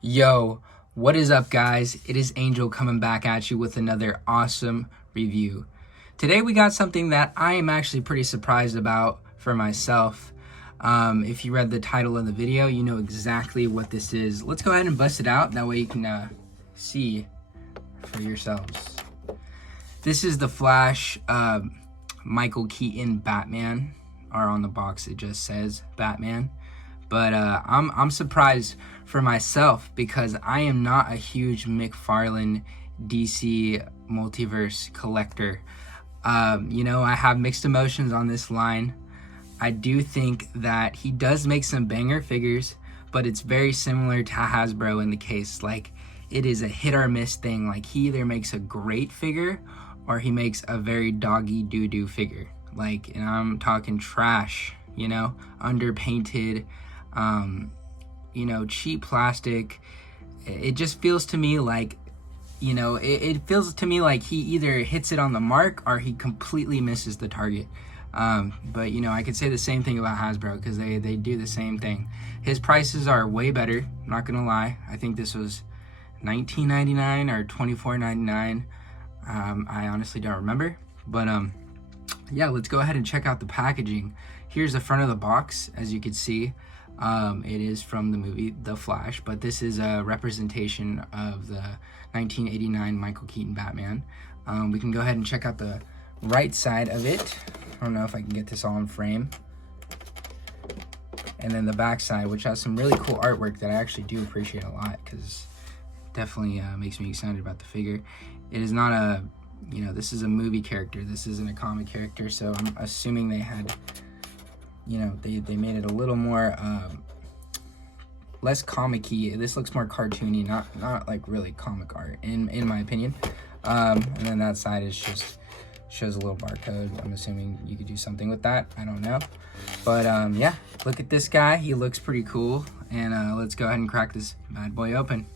Yo, what is up, guys? It is Angel coming back at you with another awesome review. Today we got something that I am actually pretty surprised about for myself. If you read the title of the video, you know exactly what this is. Let's go ahead and bust it out. That way you can see for yourselves. This is the Flash Michael Keaton Batman, or on the box it just says Batman. But I'm surprised for myself because I am not a huge Mcfarlane Dc Multiverse collector. I have mixed emotions on this line. I do think that he does make some banger figures, but it's very similar to Hasbro in the case. Like, it is a hit or miss thing. Like, he either makes a great figure or he makes a very doggy doo-doo figure. Like, and I'm talking trash, underpainted, cheap plastic. It just feels to me like, it feels to me like he either hits it on the mark or he completely misses the target. But I could say the same thing about Hasbro because they do the same thing. His prices are way better, not gonna lie. I think this was $19.99 or $24.99. I honestly don't remember, but yeah, let's go ahead and check out the packaging. Here's the front of the box. As you can see, it is from the movie The Flash, but this is a representation of the 1989 Michael Keaton Batman. We can go ahead and check out the right side of it. I don't know if I can get this all in frame. And then the back side, which has some really cool artwork that I actually do appreciate a lot because it definitely makes me excited about the figure. It is not a, this is a movie character. This isn't a comic character, so I'm assuming they had, they made it a little more, less comic-y. This looks more cartoony, not like really comic art, in my opinion. And then that side is just shows a little barcode. I'm assuming you could do something with that. I don't know. But yeah, look at this guy. He looks pretty cool. And let's go ahead and crack this bad boy open.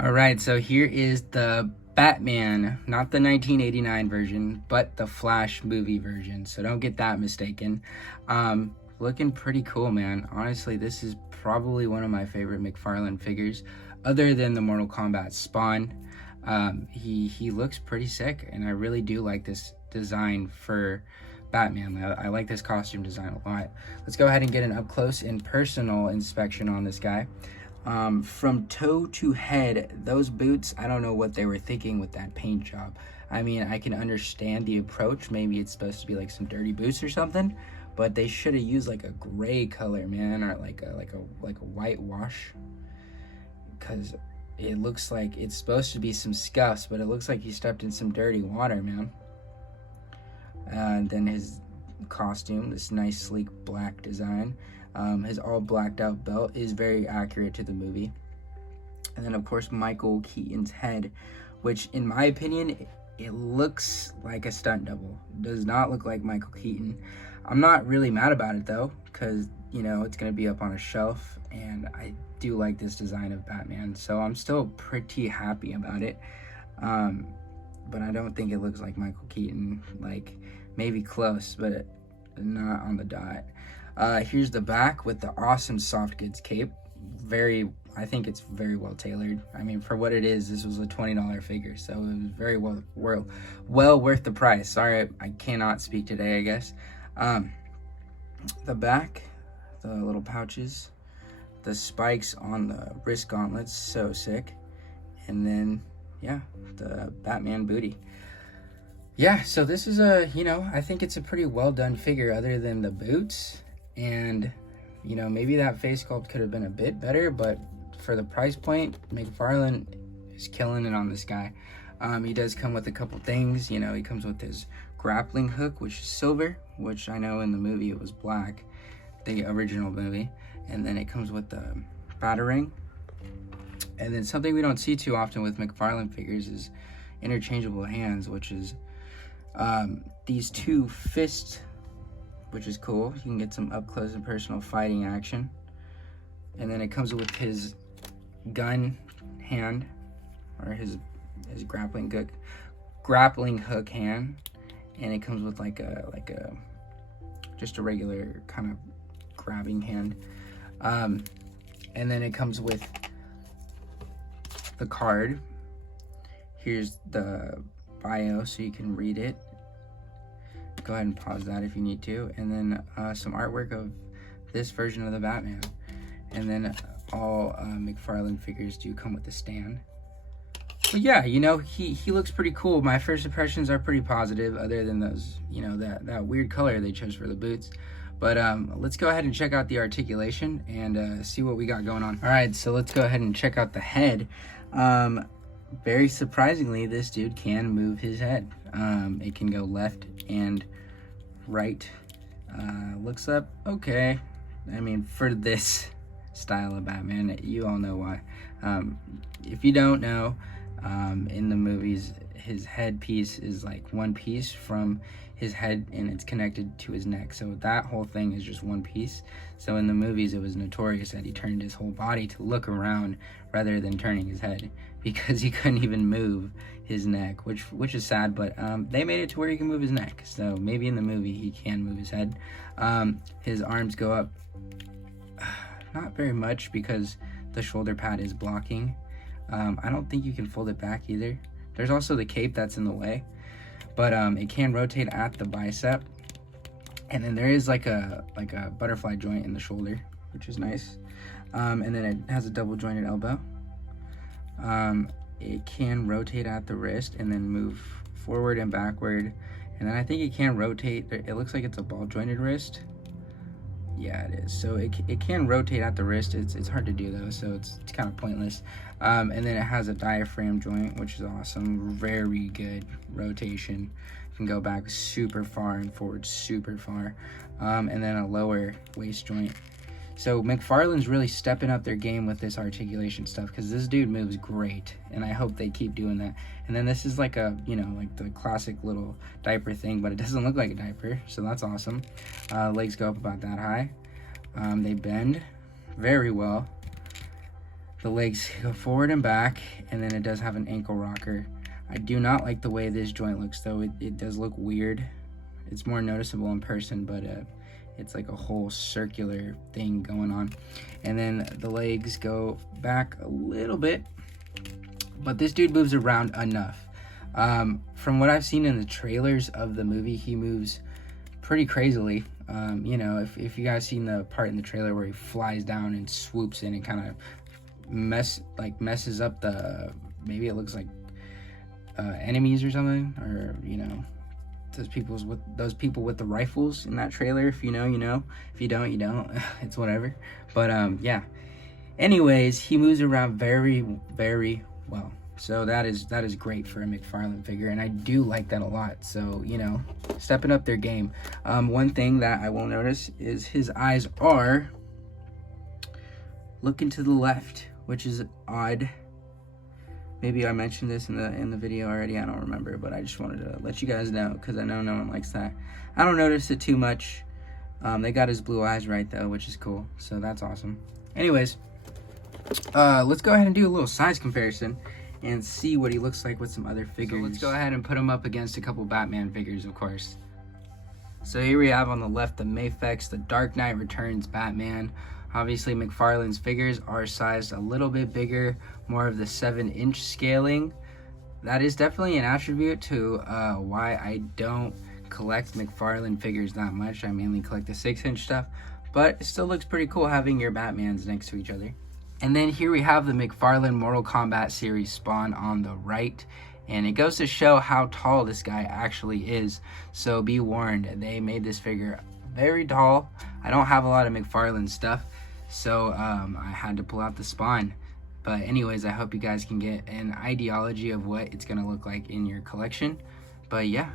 All right, so here is the Batman, not the 1989 version, but the Flash movie version. So don't get that mistaken. Looking pretty cool, man. Honestly, this is probably one of my favorite Mcfarlane figures, other than the Mortal Kombat Spawn. He looks pretty sick, and I really do like this design for Batman. I like this costume design a lot. Let's go ahead and get an up close and personal inspection on this guy. From toe to head, those boots, I don't know what they were thinking with that paint job. I mean, I can understand the approach. Maybe it's supposed to be like some dirty boots or something, but they should have used like a gray color, man, or like a white wash, because it looks like it's supposed to be some scuffs, but it looks like he stepped in some dirty water, man. And then his costume, this nice sleek black design. His all blacked out belt is very accurate to the movie. And then of course Michael Keaton's head, which in my opinion, it looks like a stunt double. It does not look like Michael Keaton. I'm not really mad about it though, because it's gonna be up on a shelf, and I do like this design of Batman, so I'm still pretty happy about it. But I don't think it looks like Michael Keaton. Like, maybe close, but not on the dot. Here's the back with the awesome soft goods cape. I think it's very well tailored. I mean, for what it is, this was a $20 figure, so it was very well worth the price. Sorry, I cannot speak today, I guess. The back, the little pouches, the spikes on the wrist gauntlets, so sick. And then, yeah, the Batman booty. Yeah, so this is I think it's a pretty well done figure other than the boots and You know, maybe that face sculpt could have been a bit better, but for the price point, McFarlane is killing it on this guy. He does come with a couple things. You know, he comes with his grappling hook, which is silver, which I know in the movie it was black, the original movie. And then it comes with the batarang. And then something we don't see too often with McFarlane figures is interchangeable hands, which is these two fists, which is cool. You can get some up close and personal fighting action. And then it comes with his gun hand, or his grappling hook hand, and it comes with like a just a regular kind of grabbing hand. And then it comes with the card. Here's the bio so you can read it. Go ahead and pause that if you need to. And then some artwork of this version of the Batman. And then all McFarlane figures do come with a stand. But yeah, you know, he looks pretty cool. My first impressions are pretty positive, other than those, you know, that weird color they chose for the boots. But let's go ahead and check out the articulation and see what we got going on. All right, so let's go ahead and check out the head. Very surprisingly, this dude can move his head. It can go left and right. Looks up okay. I mean, for this style of Batman, you all know why. If you don't know, in the movies, his headpiece is like one piece from his head and it's connected to his neck, so that whole thing is just one piece. So in the movies, it was notorious that he turned his whole body to look around rather than turning his head, because he couldn't even move his neck, which is sad. But they made it to where he can move his neck, so maybe in the movie he can move his head. His arms go up not very much because the shoulder pad is blocking. I don't think you can fold it back either. There's also the cape that's in the way, but it can rotate at the bicep, and then there is like a butterfly joint in the shoulder, which is nice. And then it has a double jointed elbow. It can rotate at the wrist and then move forward and backward, and then I think it can rotate. It looks like it's a ball jointed wrist. Yeah, it is. So it can rotate at the wrist. It's hard to do though, so it's kind of pointless. And then it has a diaphragm joint, which is awesome. Very good rotation. You can go back super far and forward super far. And then a lower waist joint. So McFarlane's really stepping up their game with this articulation stuff, because this dude moves great, and I hope they keep doing that. And then this is like a, you know, like the classic little diaper thing, but it doesn't look like a diaper, so that's awesome. Legs go up about that high. They bend very well. The legs go forward and back, and then it does have an ankle rocker. I do not like the way this joint looks though. It does look weird. It's more noticeable in person, but it's like a whole circular thing going on. And then the legs go back a little bit, but this dude moves around enough. From what I've seen in the trailers of the movie, he moves pretty crazily. You know, if you guys seen the part in the trailer where he flies down and swoops in and kind of messes up the, maybe it looks like enemies or something, or you know, those people with the rifles in that trailer. If you know, you know. If you don't, you don't. It's whatever. But yeah. Anyways, he moves around very, very well. So that is great for a McFarlane figure, and I do like that a lot. So, you know, stepping up their game. One thing that I will notice is his eyes are looking to the left, which is odd. Maybe I mentioned this in the video already, I don't remember, but I just wanted to let you guys know, because I know no one likes that. I don't notice it too much. They got his blue eyes right though, which is cool, so that's awesome. Anyways, let's go ahead and do a little size comparison and see what he looks like with some other figures. So let's go ahead and put him up against a couple Batman figures, of course. So here we have on the left the Mafex, the Dark Knight Returns Batman. Obviously, McFarlane's figures are sized a little bit bigger, more of the 7-inch scaling. That is definitely an attribute to why I don't collect McFarlane figures that much. I mainly collect the 6-inch stuff, but it still looks pretty cool having your Batmans next to each other. And then here we have the McFarlane Mortal Kombat series Spawn on the right. And it goes to show how tall this guy actually is. So be warned, they made this figure very tall. I don't have a lot of McFarlane stuff, so I had to pull out the Spawn. But anyways, I hope you guys can get an ideology of what it's gonna look like in your collection. But yeah.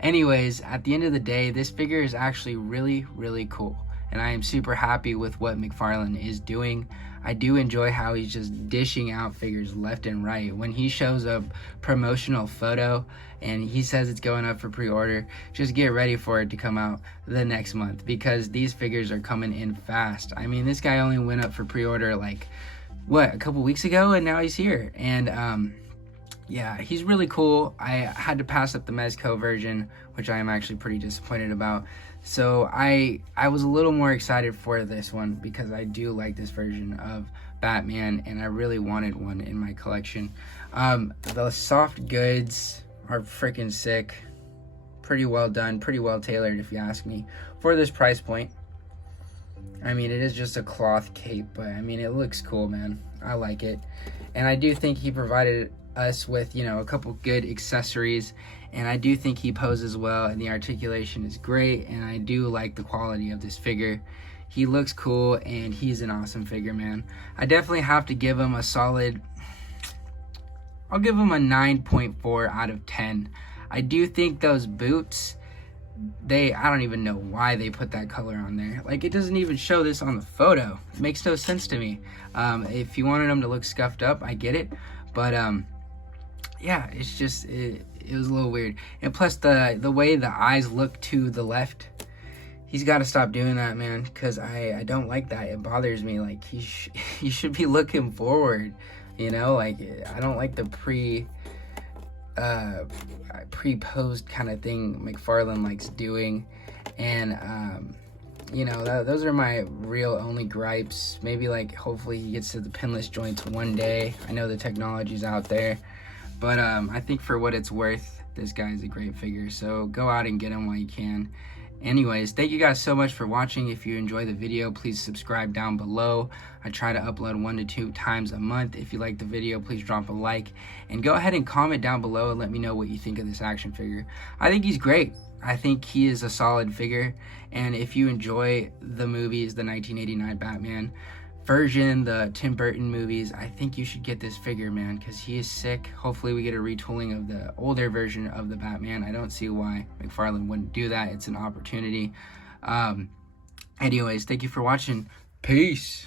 Anyways, at the end of the day, this figure is actually really, really cool. And I am super happy with what McFarlane is doing. I do enjoy how he's just dishing out figures left and right. When he shows a promotional photo and he says it's going up for pre-order, just get ready for it to come out the next month, because these figures are coming in fast. I mean, this guy only went up for pre-order like, what, a couple weeks ago, and now he's here. And yeah, he's really cool. I had to pass up the Mezco version, which I am actually pretty disappointed about. So I was a little more excited for this one because I do like this version of Batman, and I really wanted one in my collection. The soft goods are freaking sick. Pretty well done, pretty well tailored if you ask me, for this price point. I mean, it is just a cloth cape, but I mean, it looks cool, man. I like it. And I do think he provided us with, you know, a couple good accessories, and I do think he poses well, and the articulation is great, and I do like the quality of this figure. He looks cool, and he's an awesome figure, man. I definitely have to give him a solid, I'll give him a 9.4 out of 10. I do think those boots, I don't even know why they put that color on there. Like, it doesn't even show this on the photo. It makes no sense to me. If you wanted them to look scuffed up, I get it, but yeah, it's just, it was a little weird. And plus the way the eyes look to the left, he's got to stop doing that, man, because I don't like that. It bothers me. Like, he should be looking forward, you know? Like, I don't like the pre-posed kind of thing McFarlane likes doing. And you know, those are my real only gripes. Maybe, like, hopefully he gets to the pinless joints one day. I know the technology's out there, but I think for what it's worth, this guy is a great figure. So go out and get him while you can. Anyways, thank you guys so much for watching. If you enjoy the video, please subscribe down below. I try to upload 1 to 2 times a month. If you like the video, please drop a like, and go ahead and comment down below and let me know what you think of this action figure. I think he's great. I think he is a solid figure, and if you enjoy the movies, the 1989 Batman version, the Tim Burton movies, I think you should get this figure, man, because he is sick. Hopefully we get a retooling of the older version of the Batman. I don't see why McFarlane wouldn't do that. It's an opportunity. Anyways, thank you for watching. Peace.